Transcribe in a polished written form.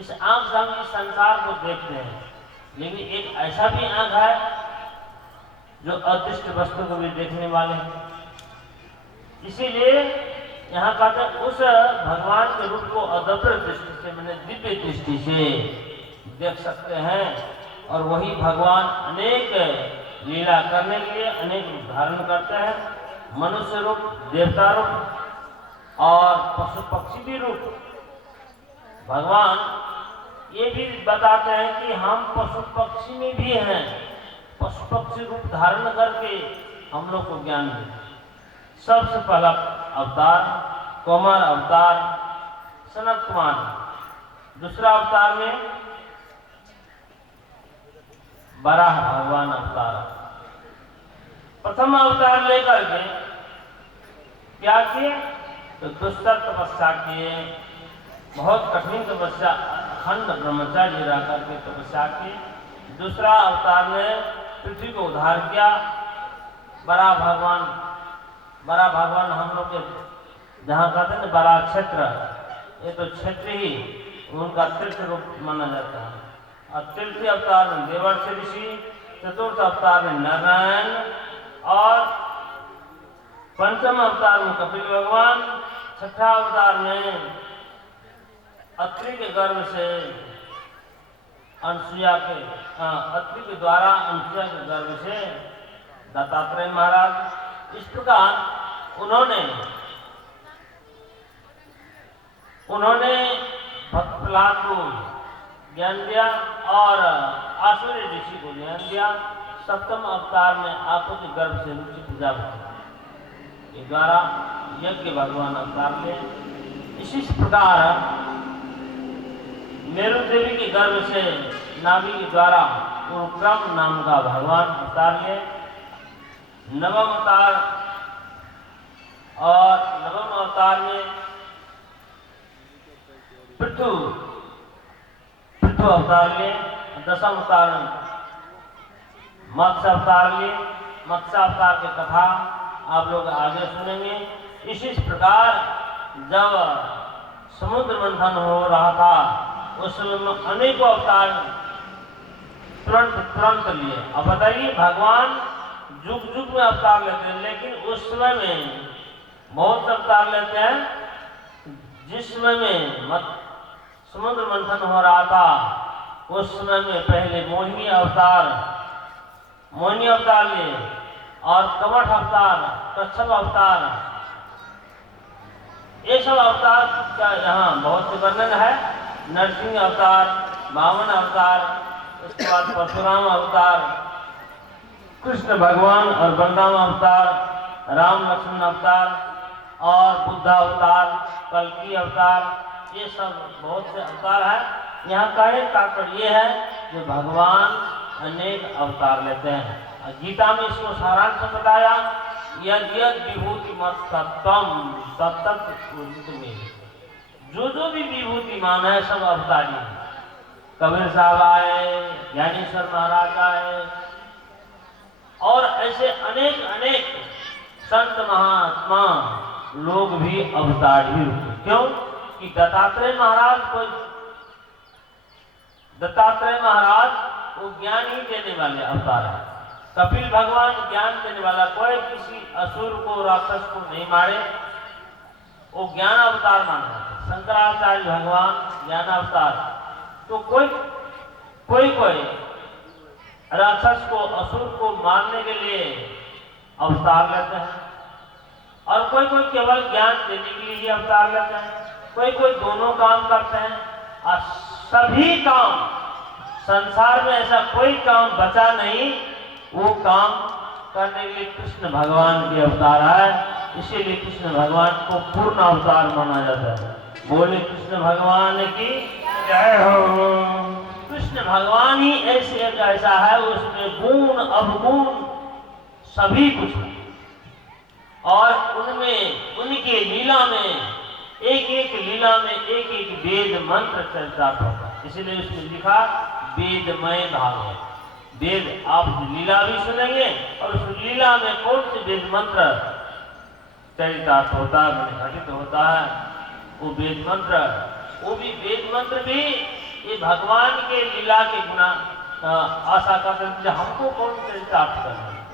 इस आंख से हम इस संसार को देखते हैं, लेकिन एक ऐसा भी आंख है जो अदृष्ट वस्तु को भी देखने वाले हैं। इसीलिए यहाँ कहते हैं उस भगवान के रूप को अदभ्य दृष्टि से, मैंने दिव्य दृष्टि से देख सकते हैं। और वही भगवान अनेक लीला करने के लिए अनेक रूप धारण करते हैं, मनुष्य रूप, देवता रूप और पशु पक्षी भी रूप। भगवान ये भी बताते हैं कि हम पशु पक्षी में भी हैं, पशु पक्षी रूप धारण करके हम लोग को ज्ञान देते। सबसे पहला अवतार कुमार अवतार सनत कुमार, दूसरा अवतार में वराह भगवान अवतार। प्रथम अवतार लेकर के क्या किए तो दुस्तर तपस्या किए, बहुत कठिन तपस्या, अखंड ब्रह्मचार्य रह करके तपस्या की। दूसरा अवतार ने पृथ्वी को उद्धार किया। बड़ा भगवान हम लोग के जहाँ कहते हैं बड़ा क्षेत्र, ये तो क्षेत्र ही उनका तीर्थ रूप माना जाता है। और तृतीय अवतार में देवर्षि ऋषि, चतुर्थ अवतार में नारायण और पंचम अवतार में कपिल भगवान, छठा अवतार में अत्रि के गर्भ से अनसुया के अत्रि के द्वारा अनसुया के गर्भ से दत्तात्रेय महाराज। इस प्रकार उन्होंने भक्त प्रहलाद को ज्ञान दिया और आसुरी ऋषि को ज्ञान दिया। सप्तम अवतार में आपो के गर्भ से रुचि प्रजापति के द्वारा यज्ञ भगवान अवतार ले। इसी प्रकार मेरु देवी के गर्भ से नाभि के द्वारा उर्क्रम नाम का भगवान अवतार ले। नवम अवतार में पृथु अवतार लिए। दसम अवतार में मत्स्य अवतार लिए। मत्स्य अवतार की कथा आप लोग आगे सुनेंगे। इसी प्रकार जब समुद्र मंथन हो रहा था उस समय अनेकों अवतार तुरंत लिए। अब बताइए, भगवान जुग जुग में अवतार लेते हैं, लेकिन उस समय में बहुत अवतार लेते हैं। जिस समय में समुद्र मंथन हो रहा था उस समय में पहले मोहिनी अवतार लिए और कमठ अवतार, कच्छप अवतार, ये सब अवतार का यहाँ बहुत से वर्णन है। नरसिंह अवतार, वामन अवतार, उसके बाद परशुराम अवतार, कृष्ण भगवान और बलराम अवतार, राम लक्ष्मण अवतार और बुद्ध अवतार, कल्कि अवतार, ये सब बहुत से अवतार है। यहाँ कहने का तात्पर्य ये है कि भगवान अनेक अवतार लेते हैं। गीता में इसको सारांश बताया, यद यद विभूति मत तत्तम तत्त में, जो भी विभूति मान है सब अवतारी है। कबीर साहब आए, ज्ञानेश्वर महाराज आए और ऐसे अनेक संत महात्मा लोग भी अवतारी रूप। क्यों कि दत्तात्रेय महाराज वो ज्ञान ही देने वाले अवतार है। कपिल भगवान ज्ञान देने वाला, कोई किसी असुर को राक्षस को नहीं मारे, वो ज्ञान अवतार माना है। शंकराचार्य भगवान ज्ञान अवतार। तो कोई राक्षस को, असुर को मारने के लिए अवतार लेते हैं और कोई केवल ज्ञान देने के लिए ही अवतार लेते हैं। कोई दोनों काम करते हैं और सभी काम, संसार में ऐसा कोई काम बचा नहीं, वो काम करने के लिए कृष्ण भगवान के अवतार है। इसीलिए कृष्ण भगवान को पूर्ण अवतार माना जाता है। बोले कृष्ण भगवान की जय हो। कृष्ण भगवान ही ऐसा है, उसमें गुण अवगुण सभी कुछ है और उनमें उनके लीला में एक लीला में एक वेद मंत्र चलता होगा। इसलिए उसमें लिखा वेदमय भाग है। वेद आप लीला भी सुनेंगे और उस लीला में कौन से वेद मंत्र चरितार्थ होता है, घटित होता है, वो वेद मंत्र भी ये भगवान के लीला के गुना आशा करते हैं, हमको कौन चरितार्थ करना है।